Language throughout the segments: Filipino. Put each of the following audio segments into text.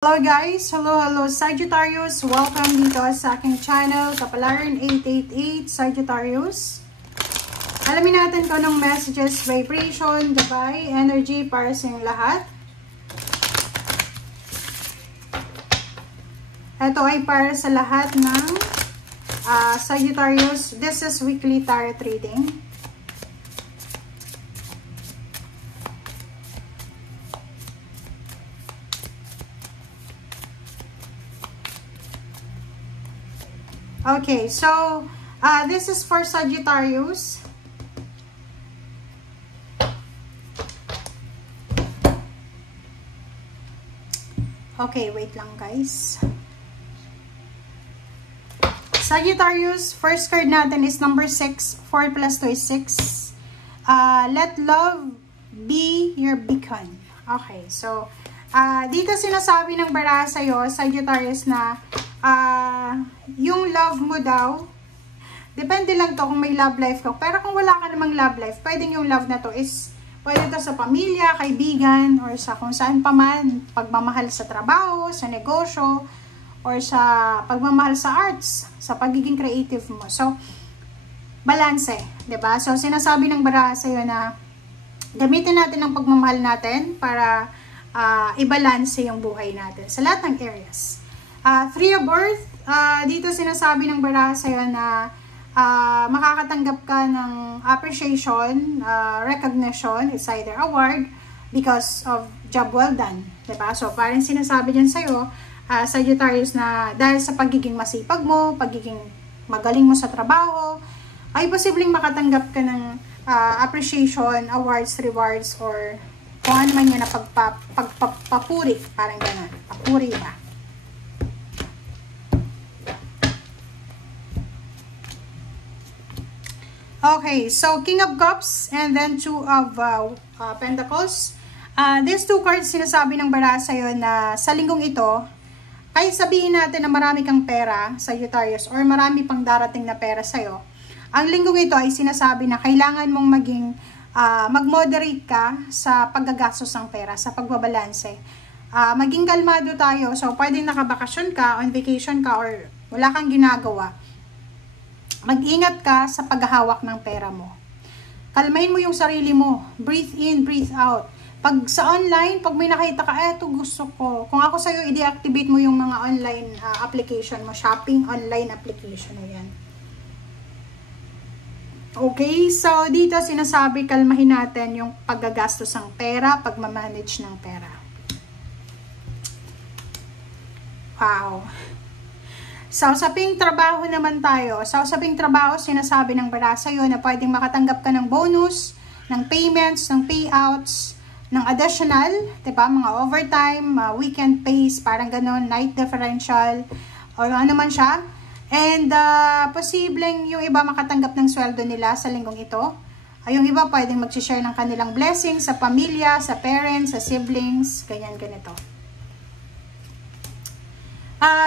Hello guys! Hello Sagittarius! Welcome dito sa aking channel, Kapalaran 888 Sagittarius. Alamin natin kung anong messages, vibration, gabay, energy para sa inyong lahat. Ito ay para sa lahat ng Sagittarius. This is weekly tarot reading. Okay, so this is for Sagittarius. Okay, wait lang guys. Sagittarius, first card natin is number 6. 4 plus 2 is 6. Let love be your beacon. Okay, so dito sinasabi ng baraha sa'yo, Sagittarius, na yung love mo daw, depende lang to kung may love life ka. Pero kung wala ka namang love life, pwedeng yung love na to is, pwede to sa pamilya, kaibigan, or sa kung saan pa man, pagmamahal sa trabaho, sa negosyo, or sa pagmamahal sa arts, sa pagiging creative mo. So, balance, diba? So, sinasabi ng baraha sa'yo na gamitin natin ang pagmamahal natin para i-balance yung buhay natin sa lahat ng areas. 3 of Earth, dito sinasabi ng baraha sa'yo na makakatanggap ka ng appreciation, recognition, it's either award because of job well done. Diba? So, parang sinasabi dyan sa'yo, Sagittarius, na dahil sa pagiging masipag mo, pagiging magaling mo sa trabaho, ay posibleng makatanggap ka ng appreciation, awards, rewards, or kung ano man yan na pagpapuri, parang gano'n. Papuri ba? Okay, so King of Cups and then 2 of Pentacles. These 2 cards, sinasabi ng baraha sa'yo na sa linggong ito, kahit sabihin natin na marami kang pera, Sagittarius, or marami pang darating na pera sa'yo, ang linggong ito ay sinasabi na kailangan mong maging mag-moderate ka sa paggagastos ng pera, sa pagbabalanse. Maging kalmado tayo, so pwedeng nakabakasyon ka, on vacation ka, or wala kang ginagawa. Mag-ingat ka sa paghahawak ng pera mo. Kalmahin mo yung sarili mo. Breathe in, breathe out. Pag sa online, pag may nakita ka, eto gusto ko. Kung ako sa'yo, i-deactivate mo yung mga online application mo. Shopping online application na yan. Okay, so dito sinasabi, kalmahin natin yung paggagastos ng pera, pagmamanage ng pera. Wow. Sa usaping trabaho naman tayo. Sa usaping trabaho, sinasabi ng baraha sa'yo na pwedeng makatanggap ka ng bonus, ng payments, ng payouts, ng additional, diba? Mga overtime, weekend pays, parang ganon, night differential, o ano man siya. And posibleng yung iba makatanggap ng sweldo nila sa linggong ito. Yung iba pwedeng mag-share ng kanilang blessings sa pamilya, sa parents, sa siblings, ganyan ganito.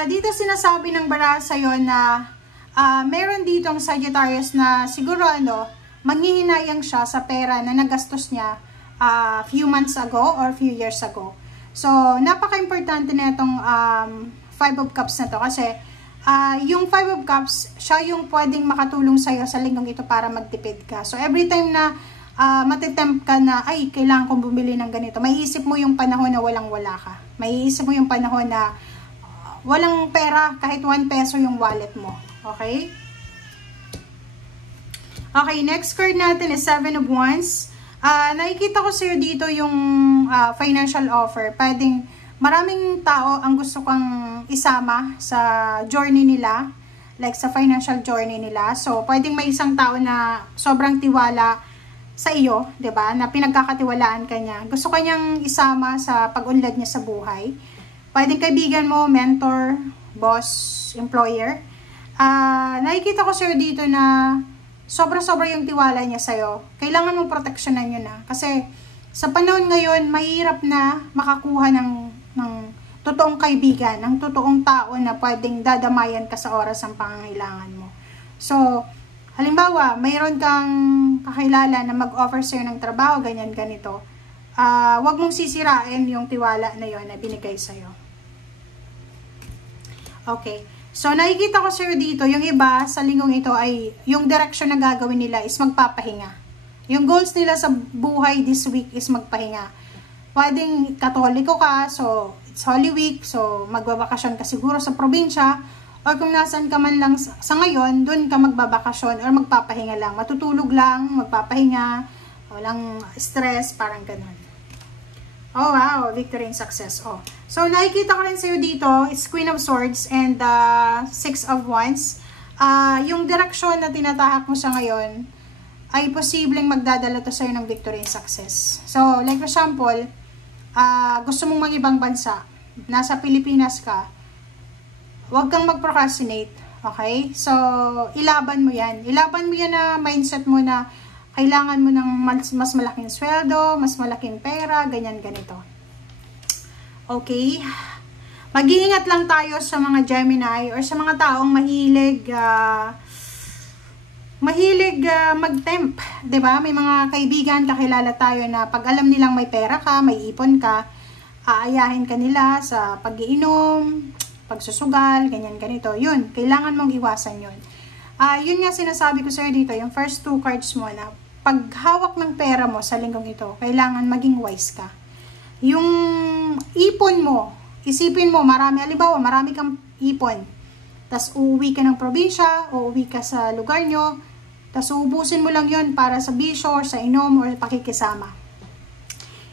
Dito sinasabi ng baraha sa'yo na meron ditong Sagittarius na siguro manghihinayang siya sa pera na nagastos niya few months ago or few years ago. So, napaka-importante na itong 5 of Cups na to kasi yung 5 of Cups, siya yung pwedeng makatulong sa'yo sa linggong ito para magtipid ka. So, every time na matitempt ka na, ay, kailangan kong bumili ng ganito, maiisip mo yung panahon na walang-wala ka. Maiisip mo yung panahon na walang pera, kahit 1 peso yung wallet mo. Okay? Okay, next card natin is 7 of Wands. Nakikita ko sa'yo dito yung financial offer. Pwedeng maraming tao ang gusto kang isama sa journey nila, like sa financial journey nila. So, pwedeng may isang tao na sobrang tiwala sa iyo, 'di ba? Na pinagkakatiwalaan ka niya. Gusto ka niyang isama sa pag-unlad niya sa buhay. Pwedeng kaibigan mo, mentor, boss, employer. Nakikita ko sa'yo dito na sobra-sobra yung tiwala niya sa'yo. Kailangan mong proteksyonan yun Kasi sa panahon ngayon, mahirap na makakuha ng totoong kaibigan, ng totoong tao na pwedeng dadamayan ka sa oras ng pangangailangan mo. So, halimbawa, mayroon kang kakilala na mag-offer sa'yo ng trabaho, ganyan, ganito. Wag mong sisirain yung tiwala na yon na binigay sa'yo. Okay. So, nakikita ko sir dito, yung iba sa linggong ito ay, yung direction na gagawin nila is magpapahinga. Yung goals nila sa buhay this week is magpahinga. Pwedeng katoliko ka, so it's Holy Week, so magbabakasyon ka siguro sa probinsya, or kung nasan ka man lang sa ngayon, dun ka magbabakasyon or magpapahinga lang. Matutulog lang, magpapahinga, walang stress, parang ganun. Oh wow, victory and success. Oh. So nakikita ko rin sa'yo dito, is Queen of Swords and Six of Wands. Yung direksyon na tinatahak mo sa ngayon, ay posibleng magdadala to sa'yo ng victory and success. So, like for example, gusto mong mag-ibang bansa, nasa Pilipinas ka, huwag kang mag-procrastinate, okay? So, ilaban mo yan. Ilaban mo yan na mindset mo na kailangan mo ng mas malaking sweldo, mas malaking pera, ganyan, ganito. Okay? Mag-iingat lang tayo sa mga Gemini or sa mga taong mahilig mag-temp, 'di ba? May mga kaibigan, kakilala tayo na pag alam nilang may pera ka, may ipon ka, aayahin ka nila sa pag-iinom, pagsusugal, ganyan ganito. Yun, kailangan mong iwasan 'yun. Yun nga sinasabi ko sa dito, yung first two cards mo na paghawak ng pera mo sa linggong ito, kailangan maging wise ka. Yung ipon mo, isipin mo, halimbawa, marami kang ipon, tas uuwi ka ng probinsya, uuwi ka sa lugar nyo, tas uubusin mo lang yun para sa bisyo, or sa inom, or pakikisama.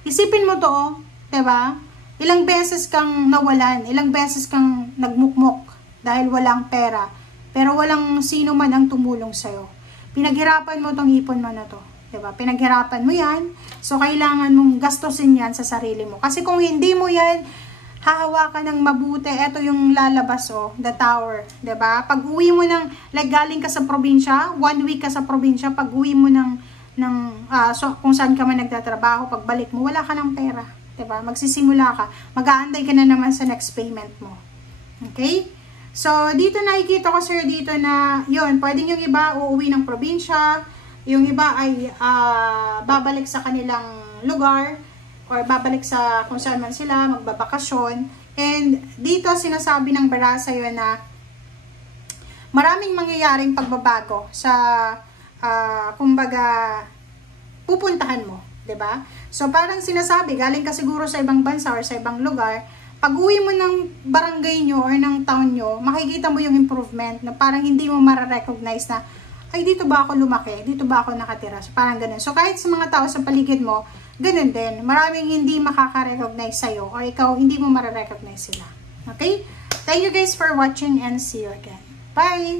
Isipin mo to, diba? Ilang beses kang nawalan, ilang beses kang nagmukmok dahil walang pera, pero walang sino man ang tumulong sa'yo. Pinaghirapan mo tong ipon mo na to, diba? Pinaghirapan mo yan, so kailangan mong gastusin yan sa sarili mo. Kasi kung hindi mo yan hahawakan ng mabuti, eto yung lalabas, oh, the Tower, diba? Pag uwi mo like galing ka sa probinsya, 1 week ka sa probinsya, pag uwi mo so, kung saan ka man nagtatrabaho, pagbalik mo, wala ka ng pera, diba? Magsisimula ka, mag-aantay ka na naman sa next payment mo. Okay? So, dito nakikita ko sir dito na, yun, pwedeng yung iba uuwi ng probinsya, yung iba ay babalik sa kanilang lugar, or babalik sa kung saan man sila, magbabakasyon. And dito sinasabi ng bara sa'yo na maraming mangyayaring pagbabago sa, kumbaga, pupuntahan mo, 'di ba? So, parang sinasabi, galing ka siguro sa ibang bansa or sa ibang lugar, pag uwi mo ng barangay nyo or ng town nyo, makikita mo yung improvement na parang hindi mo mararecognize na, ay, dito ba ako lumaki? Dito ba ako nakatira? So, parang ganun. So, kahit sa mga tao sa paligid mo, ganun din. Maraming hindi makaka-recognize sa'yo or ikaw hindi mo mararecognize sila. Okay? Thank you guys for watching and see you again. Bye!